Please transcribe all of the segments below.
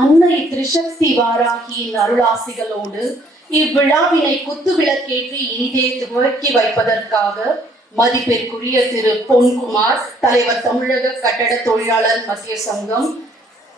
அன்னை திரிசக்தி வாராகியின் அருளாசிகளோடு இவ்விழாவினை குத்துவிளக்கேற்றி இனிதே துவக்கி வைப்பதற்காக மதிப்பிற்குரிய திரு பொன்குமார், தலைவர் தமிழக கட்டட தொழிலாளர் மத்திய சங்கம்,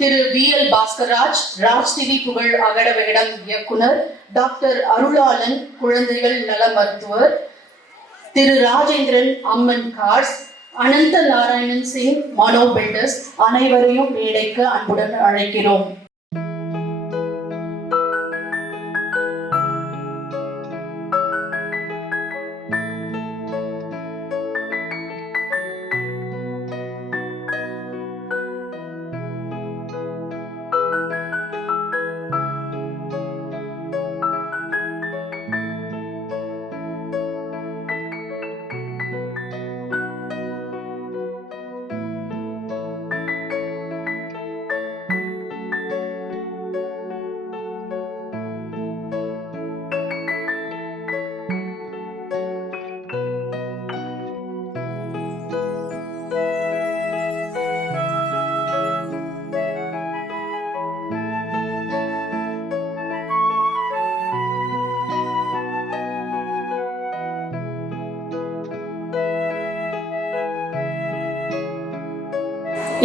திரு VL பாஸ்கராஜ், ராஜ் டிவி புகழ் அகட வேடம் இயக்குனர், டாக்டர் அருளாளன் குழந்தைகள் நல மருத்துவர், திரு ராஜேந்திரன் அம்மன் கார்ஸ், அனந்த நாராயணன் சிங் மனோ பில்டர்ஸ் அனைவரையும் மேடைக்கு அன்புடன் அழைக்கிறோம்.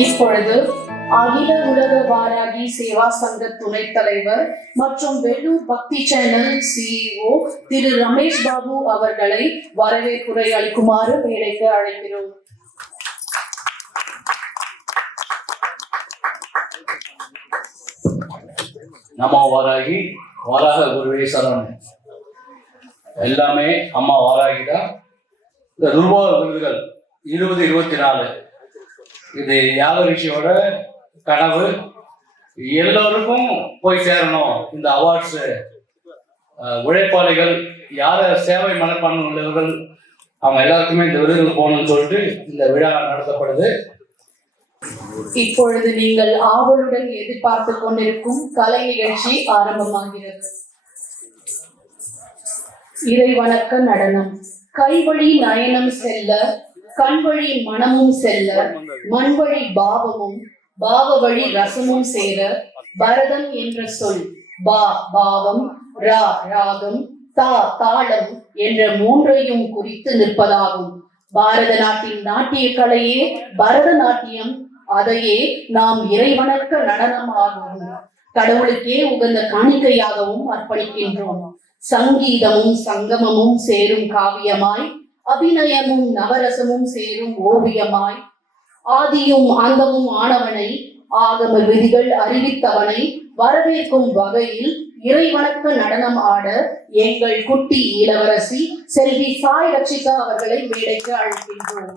இப்பொழுது அகில உலக வாராகி சேவா சங்க துணைத் தலைவர் மற்றும் வெள்ளூர் பக்தி சேனல் CEO திரு ரமேஷ் பாபு அவர்களை வரவேற்புரை அளிக்குமாறு மேடைக்கு அழைக்கிறோம். நமோ வாராகி, வாராக குருவே சரணம். எல்லாமே அம்மா வாராகி தான். இந்த ரூபா விருதுகள் 2024 இது யாகரிஷியோட கனவு, எல்லோருக்கும் போய் சேரணும். இந்த அவார்ட்ஸ் உழைப்பாளிகள், யார சேவை மனப்பான்மை உள்ளவர்கள், அவங்க எல்லாருக்குமே இந்த விருதுகள் போகணும்னு சொல்லிட்டு இந்த விழா நடத்தப்படுது. இப்பொழுது நீங்கள் ஆவலுடன் எதிர்பார்த்து கொண்டிருக்கும் கலை நிகழ்ச்சி ஆரம்பமாகிறது. இறை வணக்க நடனம். கைவழி நயனம் செல்ல, கண்வழி மனமும் செல்ல, மண்வழி பாவமும் பாவ வழி ரசமும் சேர, பரதம் என்ற சொல் பா பாவம், ரா ராகம், தா தாளம் என்ற மூன்றையும் குறித்து நிற்பதாகும். பாரத நாட்டின் நாட்டிய கலையே பரதநாட்டியம். அதையே நாம் இறைவணக்க நடனமாகவும் கடவுளுக்கே உகந்த காணிக்கையாகவும் அர்ப்பணிக்கின்றோம். சங்கீதமும் சங்கமமும் சேரும் காவியமாய், அபிநயமும் நவரசமும் சேரும் ஓவியமாய், ஆதியும் அந்தமும் ஆனவனை, ஆகம விதிகள் அறிவித்தவனை வரவேற்கும் வகையில் இறைவணக்க நடனம் ஆட எங்கள் குட்டி இளவரசி செல்வி சாய் ரட்சிகா அவர்களை மேடைக்கு அழைக்கின்றோம்.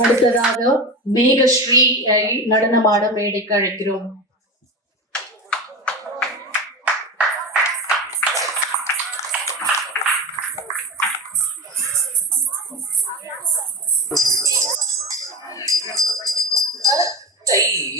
அடுத்ததாக மேகஸ்ரீ நடனமாட மேடைக்கு அழைக்கிறோம்.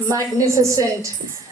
magnificent